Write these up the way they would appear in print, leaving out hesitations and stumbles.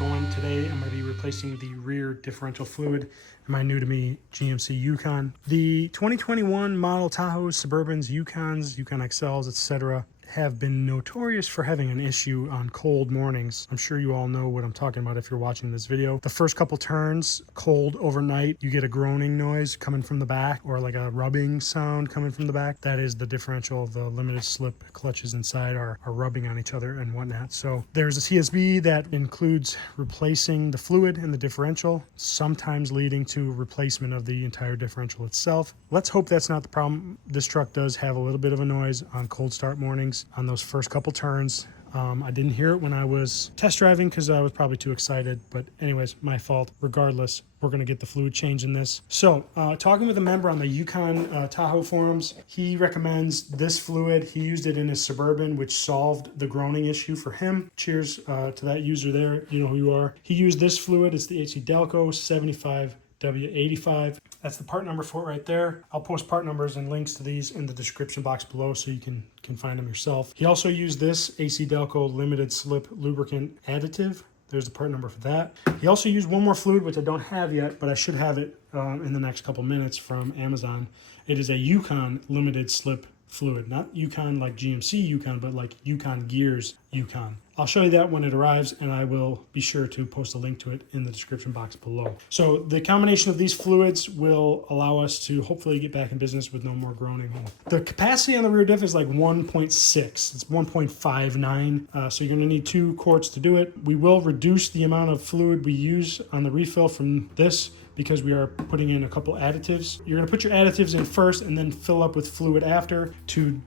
going today. I'm going to be replacing the rear differential fluid in my new to me GMC Yukon. The 2021 model Tahoes, Suburbans, Yukons, Yukon XLs, etc. have been notorious for having an issue on cold mornings. I'm sure you all know what I'm talking about if you're watching this video. The first couple turns, cold overnight, you get a groaning noise coming from the back or like a rubbing sound coming from the back. That is the differential. The limited slip clutches inside are rubbing on each other and whatnot. So there's a CSB that includes replacing the fluid in the differential, sometimes leading to replacement of the entire differential itself. Let's hope that's not the problem. This truck does have a little bit of a noise on cold start mornings on those first couple turns. I didn't hear it when I was test driving because I was probably too excited, but anyways, my fault. Regardless, we're going to get the fluid change in this. So talking with a member on the Yukon Tahoe forums, he recommends this fluid. He used it in his Suburban, which solved the groaning issue for him. Cheers to that user there. You know who you are. He used this fluid. It's the HC Delco 75W85. That's the part number for it right there. I'll post part numbers and links to these in the description box below so you can find them yourself. He also used this AC Delco limited slip lubricant additive. There's the part number for that. He also used one more fluid, which I don't have yet, but I should have it in the next couple minutes from Amazon. It is a Yukon limited slip fluid, not Yukon like GMC Yukon, but like Yukon Gears Yukon. I'll show you that when it arrives, and I will be sure to post a link to it in the description box below. So the combination of these fluids will allow us to hopefully get back in business with no more groaning. The capacity on the rear diff is like 1.6. It's 1.59, so you're going to need 2 quarts to do it. We will reduce the amount of fluid we use on the refill from this because we are putting in a couple additives. You're going to put your additives in first and then fill up with fluid after to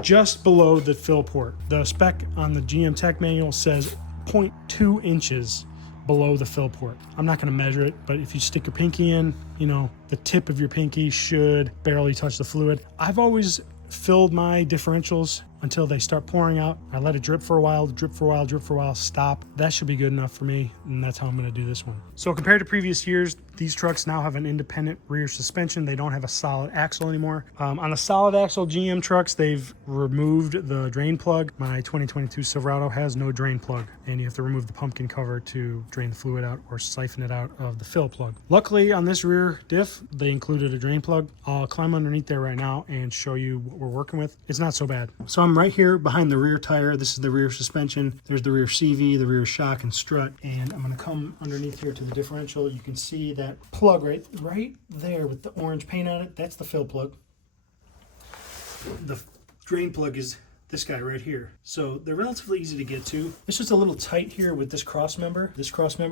just below the fill port. The spec on the GM Tech manual says 0.2 inches below the fill port. I'm not going to measure it, but if you stick your pinky in, you know, the tip of your pinky should barely touch the fluid. I've always filled my differentials until they start pouring out. I let it drip for a while, drip for a while, drip for a while, stop. That should be good enough for me, and that's how I'm going to do this one. So compared to previous years, these trucks now have an independent rear suspension. They don't have a solid axle anymore. On the solid axle GM trucks, they've removed the drain plug. My 2022 Silverado has no drain plug, and you have to remove the pumpkin cover to drain the fluid out or siphon it out of the fill plug. Luckily, on this rear diff, they included a drain plug. I'll climb underneath there right now and show you what we're working with. It's not so bad. So I'm right here behind the rear tire. This is the rear suspension. There's the rear CV, the rear shock and strut, and I'm going to come underneath here to the differential. You can see that plug right there with the orange paint on it. That's the fill plug. The drain plug is this guy right here. So they're relatively easy to get to. It's just a little tight here with this cross member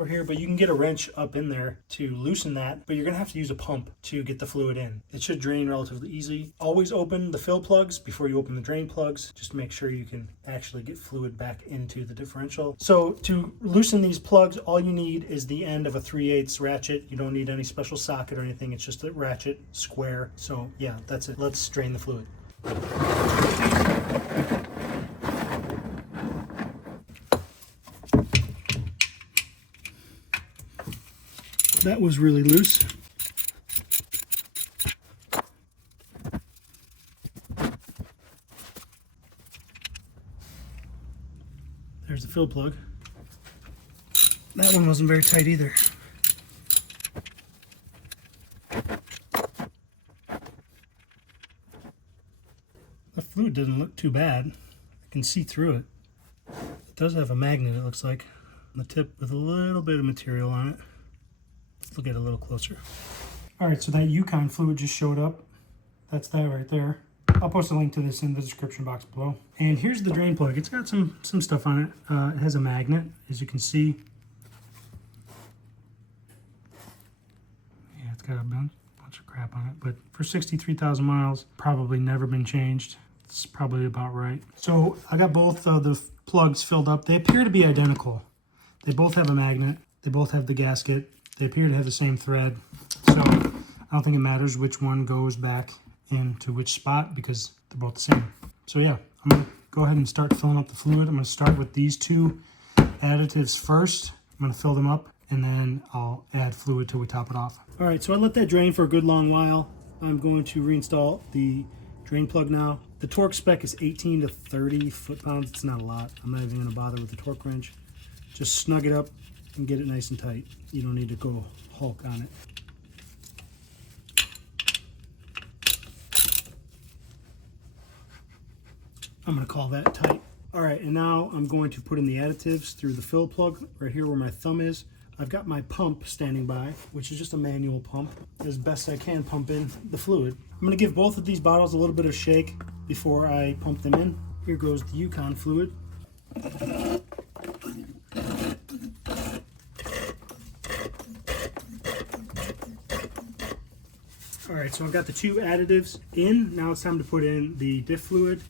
here, but you can get a wrench up in there to loosen that, but you're gonna have to use a pump to get the fluid in. It should drain relatively easy. Always open the fill plugs before you open the drain plugs, just to make sure you can actually get fluid back into the differential. So to loosen these plugs, all you need is the end of a 3/8 ratchet. You don't need any special socket or anything. It's just a ratchet square. So yeah, that's it. Let's drain the fluid. That was really loose. There's the fill plug. That one wasn't very tight either. The fluid doesn't look too bad. I can see through it. It does have a magnet, it looks like, on the tip with a little bit of material on it. Let's look at it a little closer. All right, so that Yukon fluid just showed up. That's that right there. I'll post a link to this in the description box below. And here's the drain plug. It's got some stuff on it. It has a magnet, as you can see. Yeah, it's got a bunch of crap on it, but for 63,000 miles, probably never been changed. It's probably about right. So I got both the plugs filled up. They appear to be identical. They both have a magnet. They both have the gasket. They appear to have the same thread. So I don't think it matters which one goes back into which spot because they're both the same. So yeah, I'm gonna go ahead and start filling up the fluid. I'm gonna start with these 2 additives first. I'm gonna fill them up and then I'll add fluid till we top it off. All right, so I let that drain for a good long while. I'm going to reinstall the drain plug now. The torque spec is 18 to 30 foot-pounds. It's not a lot. I'm not even gonna bother with the torque wrench. Just snug it up and get it nice and tight. You don't need to go Hulk on it. I'm going to call that tight. All right, and now I'm going to put in the additives through the fill plug right here where my thumb is. I've got my pump standing by, which is just a manual pump. As best I can pump in the fluid. I'm going to give both of these bottles a little bit of shake before I pump them in. Here goes the Yukon fluid. All right, so I've got the 2 additives in. Now it's time to put in the Diff fluid.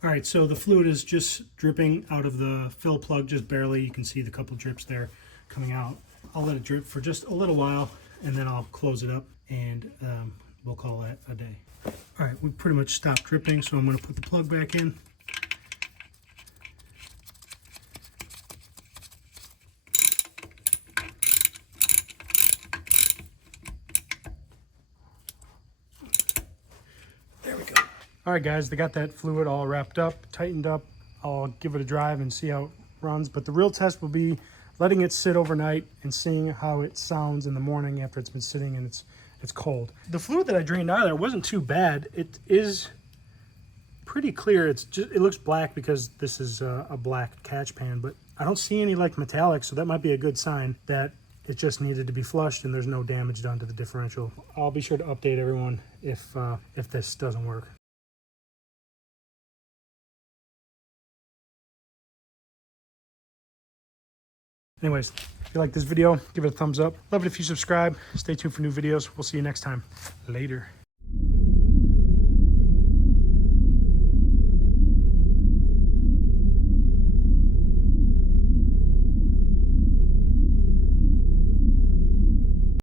All right, so the fluid is just dripping out of the fill plug, just barely. You can see the couple drips there coming out. I'll let it drip for just a little while, and then I'll close it up, and we'll call that a day. All right, we pretty much stopped dripping, so I'm going to put the plug back in. All right, guys, they got that fluid all wrapped up, tightened up. I'll give it a drive and see how it runs. But the real test will be letting it sit overnight and seeing how it sounds in the morning after it's been sitting and it's cold. The fluid that I drained out of there wasn't too bad. It is pretty clear. It looks black because this is a black catch pan, but I don't see any like metallic, so that might be a good sign that it just needed to be flushed and there's no damage done to the differential. I'll be sure to update everyone if this doesn't work. Anyways, if you like this video, give it a thumbs up. Love it if you subscribe. Stay tuned for new videos. We'll see you next time. Later.